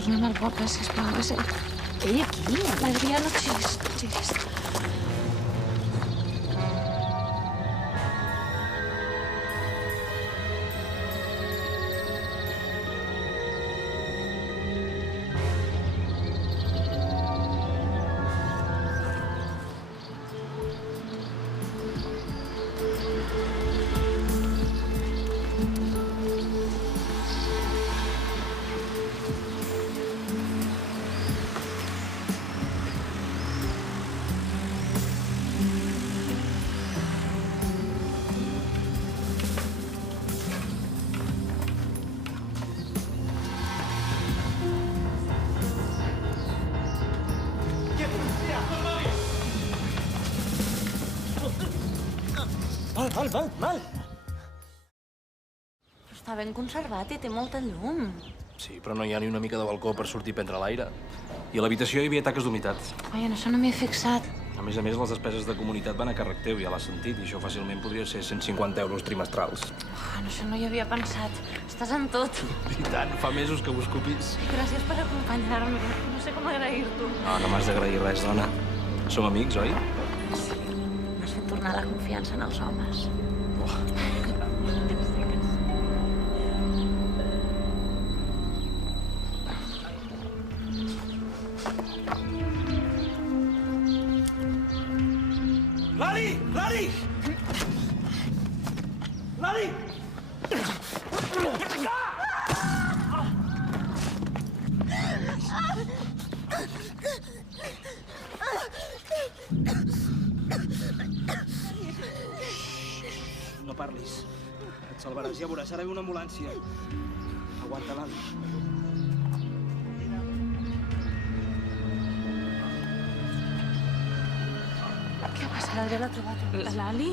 Tornem al poble, sisplau. És ell. Ell aquí? L'Adrià, no giris, no giris. Val. Però està ben conservat i té molta llum. Sí, però no hi ha ni una mica de balcó per sortir a prendre l'aire. I a l'habitació hi havia taques d'humitat. Ai, en això no m'hi he fixat. A més, les despeses de comunitat van a càrrec teu, ja l'has sentit, i això fàcilment podria ser 150 euros trimestrals. En això no hi havia pensat. Estàs en tot. I tant, fa mesos que busco pis. Gràcies per acompanyar-me. No sé com agrair-t'ho. No m'has d'agrair res, dona. Som amics, oi? Sí, m'has fet tornar la confiança en els homes. Lali! No parlis. Et salvaràs, ja veuràs. Ara ve una ambulància. Aguanta, Lali. Què passa? L'Adrià l'ha trobat. Lali?